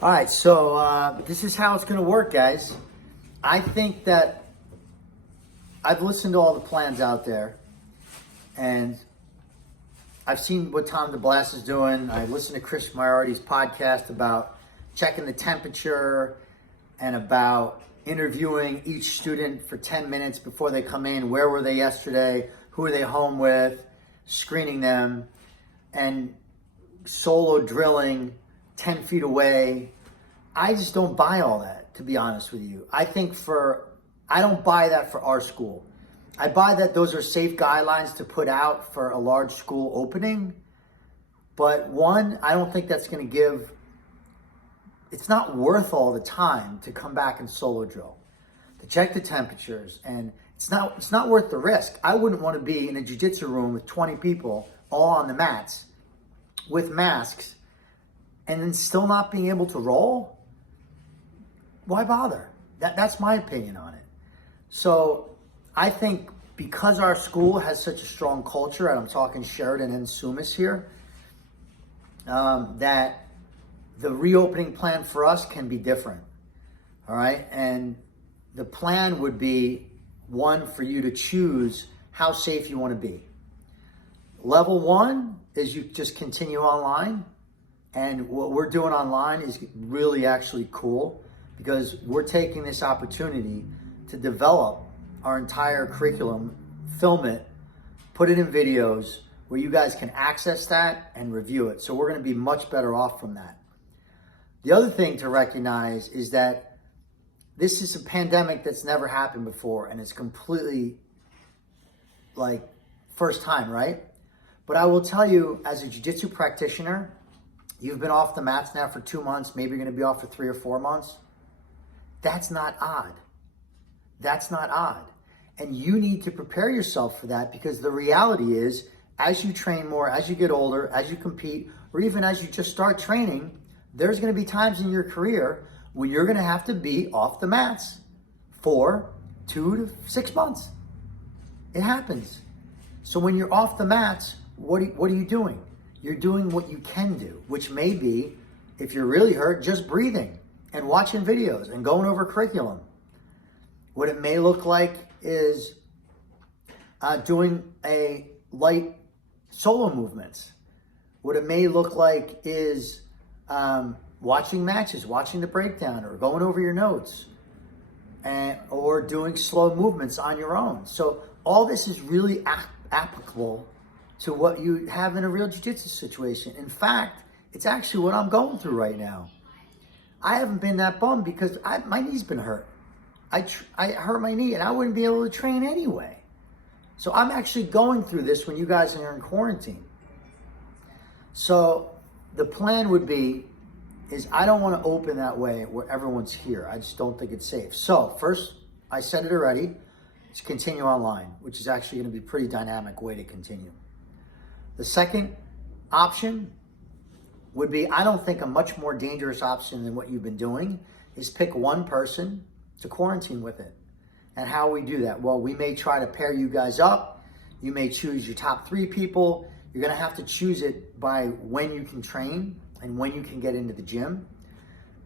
All right, so this is how it's going to work, guys. I think that I've listened to all the plans out there, and I've seen what Tom DeBlas is doing. I listened to Chris Maiorti's podcast about checking the temperature and about interviewing each student for 10 minutes before they come in. Where were they yesterday? Who are they home with? Screening them, and solo drilling 10 feet away. I just don't buy all that, to be honest with you. I don't buy that for our school. I buy that those are safe guidelines to put out for a large school opening. But one, I don't think that's going to it's not worth all the time to come back and solo drill, to check the temperatures, and it's not worth the risk. I wouldn't want to be in a jiu-jitsu room with 20 people all on the mats with masks and then still not being able to roll. Why bother? That's my opinion on it. So I think because our school has such a strong culture, and I'm talking Sheridan and Sumis here, that the reopening plan for us can be different. All right. And the plan would be one for you to choose how safe you want to be. Level one is you just continue online. And what we're doing online is really actually cool because we're taking this opportunity to develop our entire curriculum, film it, put it in videos where you guys can access that and review it. So we're going to be much better off from that. The other thing to recognize is that this is a pandemic that's never happened before, and it's completely like first time, right? But I will tell you, as a jiu-jitsu practitioner, you've been off the mats now for 2 months, maybe you're going to be off for 3 or 4 months. That's not odd. That's not odd. And you need to prepare yourself for that, because the reality is, as you train more, as you get older, as you compete, or even as you just start training, there's going to be times in your career when you're going to have to be off the mats for 2 to 6 months. It happens. So when you're off the mats, what are you doing? You're doing what you can do, which may be, if you're really hurt, just breathing and watching videos and going over curriculum. What it may look like is doing a light solo movements. What it may look like is watching matches, watching the breakdown, or going over your notes, or doing slow movements on your own. So all this is really applicable to what you have in a real jiu-jitsu situation. In fact, it's actually what I'm going through right now. I haven't been that bummed because my knee's been hurt. I hurt my knee and I wouldn't be able to train anyway. So I'm actually going through this when you guys are in quarantine. So the plan would be, is I don't want to open that way where everyone's here. I just don't think it's safe. So first, I said it already, it's continue online, which is actually going to be a pretty dynamic way to continue. The second option would be, I don't think a much more dangerous option than what you've been doing, is pick one person to quarantine with it. And how we do that? Well, we may try to pair you guys up. You may choose your top 3 people. You're going to have to choose it by when you can train and when you can get into the gym.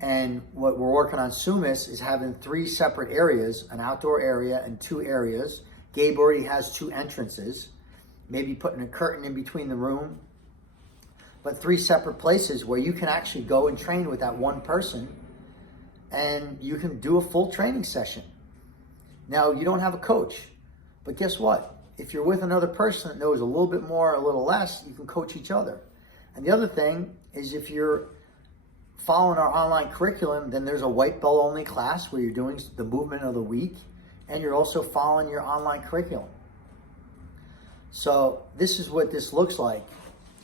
And what we're working on Sumis is having 3 separate areas, an outdoor area and 2 areas. Gabe already has 2 entrances. Maybe putting a curtain in between the room, but 3 separate places where you can actually go and train with that one person, and you can do a full training session. Now, you don't have a coach, but guess what? If you're with another person that knows a little bit more, a little less, you can coach each other. And the other thing is, if you're following our online curriculum, then there's a white belt only class where you're doing the movement of the week, and you're also following your online curriculum. So this is what this looks like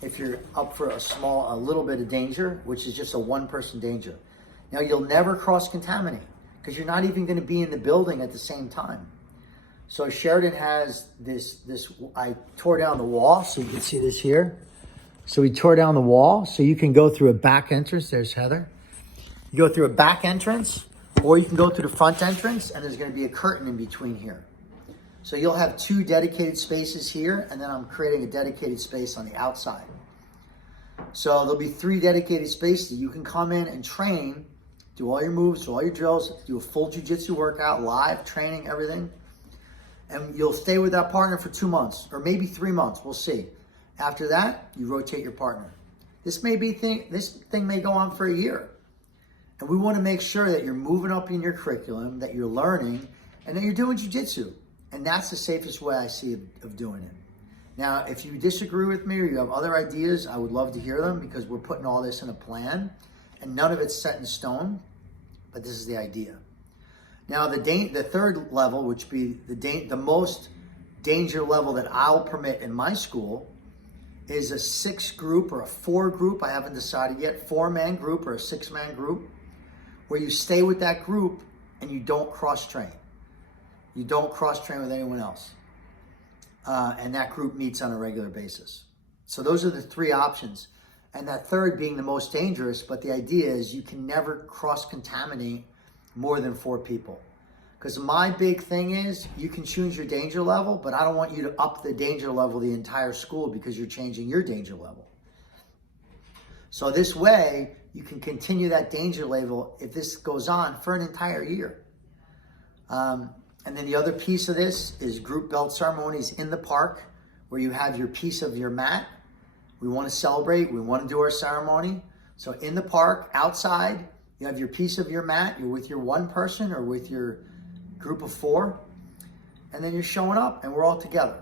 if you're up for a little bit of danger, which is just a 1-person danger. Now, you'll never cross-contaminate because you're not even going to be in the building at the same time. So Sheridan has this, I tore down the wall, so you can see this here. So we tore down the wall, so you can go through a back entrance. There's Heather. You go through a back entrance, or you can go through the front entrance, and there's going to be a curtain in between here. So you'll have 2 dedicated spaces here, and then I'm creating a dedicated space on the outside. So there'll be 3 dedicated spaces that you can come in and train, do all your moves, do all your drills, do a full jiu-jitsu workout, live training, everything. And you'll stay with that partner for 2 months or maybe 3 months. We'll see. After that, you rotate your partner. This thing may go on for a year. And we want to make sure that you're moving up in your curriculum, that you're learning, and that you're doing jiu-jitsu. And that's the safest way I see of doing it. Now, if you disagree with me or you have other ideas, I would love to hear them because we're putting all this in a plan and none of it's set in stone, but this is the idea. Now, the third level, which be the most danger level that I'll permit in my school, is a 6 group or a 4 group. I haven't decided yet. 4-man group or a 6-man group, where you stay with that group and you don't cross train. You don't cross train with anyone else. And that group meets on a regular basis. So those are the 3 options. And that third being the most dangerous, but the idea is you can never cross-contaminate more than 4 people. Because my big thing is you can choose your danger level, but I don't want you to up the danger level the entire school because you're changing your danger level. So this way, you can continue that danger level if this goes on for an entire year. And then the other piece of this is group belt ceremonies in the park where you have your piece of your mat. We want to celebrate. We want to do our ceremony. So in the park, outside, you have your piece of your mat. You're with your 1 person or with your group of 4. And then you're showing up and we're all together.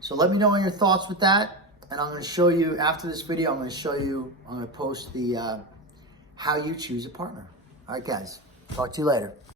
So let me know your thoughts with that. And I'm going to show you, after this video, I'm going to post the how you choose a partner. All right, guys. Talk to you later.